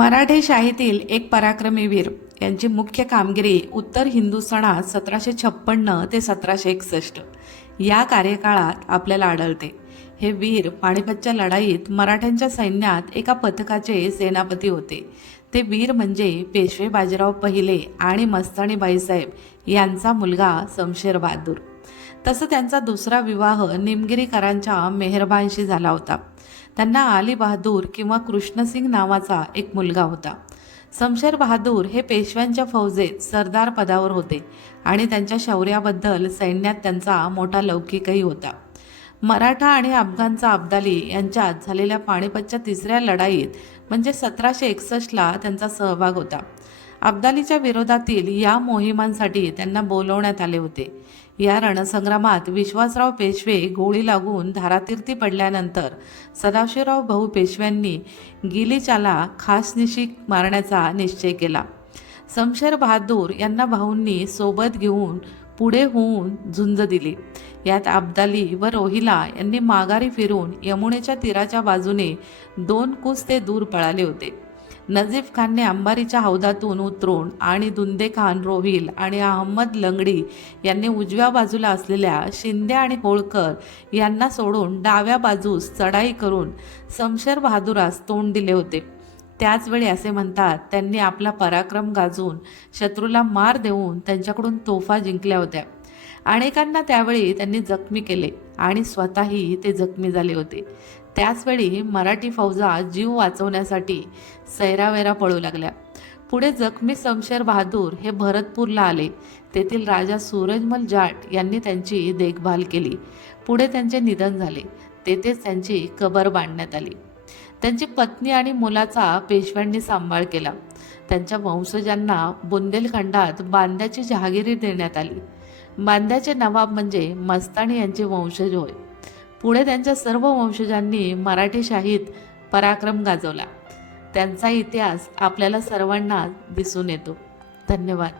मराठेशाहीतील एक पराक्रमी वीर. यांची मुख्य कामगिरी उत्तर हिंदू सणात सतराशे छप्पन्न ते सतराशे एकसष्ट. या कार्यकाळात आपल्याला आढळते. हे वीर पानिपतच्या लढाईत मराठ्यांच्या सैन्यात एका पथकाचे सेनापती होते. ते वीर म्हणजे पेशवे बाजीराव पहिले आणि मस्तानी बाईसाहेब यांचा मुलगा समशेर बहादूर. तसं त्यांचा दुसरा विवाह निमगिरीकरांच्या मेहरबानशी झाला होता. त्यांना आली बहादूर किंवा कृष्णसिंग नावाचा एक मुलगा होता. समशेर बहादूर हे पेशव्यांच्या फौजेत सरदार पदावर होते आणि त्यांच्या शौर्याबद्दल सैन्यात त्यांचा मोठा लौकिकही होता. मराठा आणि अफगाणचा अब्दाली यांच्यात झालेल्या पाणीपतच्या तिसऱ्या लढाईत म्हणजे सतराशे एकसष्टला त्यांचा सहभाग होता. अब्दालीच्या विरोधातील या मोहिमांसाठी त्यांना बोलवण्यात आले होते. या रणसंग्रामात विश्वासराव पेशवे गोळी लागून धारातीर्थी पडल्यानंतर सदाशिवराव भाऊ पेशव्यांनी गिलीचाला खासनिशी मारण्याचा निश्चय केला. समशेर बहादूर यांना भाऊंनी सोबत घेऊन पुढे होऊन झुंज दिली. यात अब्दाली व रोहिला यांनी माघारी फिरून यमुनेच्या तीराच्या बाजूने दोन कुस ते दूर पळाले होते. नजीफ खानने अंबारीच्या हौदातून उतरून आणि दुंदे खान रोहिल आणि अहमद लंगडी यांनी उजव्या बाजूला असलेल्या शिंदे आणि होळकर यांना सोडून डाव्या बाजूस चढाई करून समशेर बहादुरास तोंड दिले होते. त्याचवेळी असे म्हणतात त्यांनी आपला पराक्रम गाजवून शत्रूला मार देऊन त्यांच्याकडून तोफा जिंकल्या होत्या. अनेकांना त्यावेळी त्यांनी जखमी केले आणि स्वतःही ते जखमी झाले होते. त्याचवेळी मराठी फौजा जीव वाचवण्यासाठी सैरावेरा पळू लागल्या. पुढे जखमी समशेर बहादूर हे भरतपूरला आले. तेथील राजा सूरजमल जाट यांनी त्यांची देखभाल केली. पुढे त्यांचे निधन झाले. तेथेच त्यांची कबर बांधण्यात आली. त्यांची पत्नी आणि मुलाचा पेशव्यांनी सांभाळ केला. त्यांच्या वंशजांना बुंदेलखंडात बांद्याची जहागिरी देण्यात आली. बांद्याचे नवाब म्हणजे मस्तानी यांचे वंशज होय. पुढे त्यांच्या सर्व वंशजांनी मराठी शाहीत पराक्रम गाजवला. त्यांचा इतिहास आपल्याला सर्वांना दिसून येतो. धन्यवाद.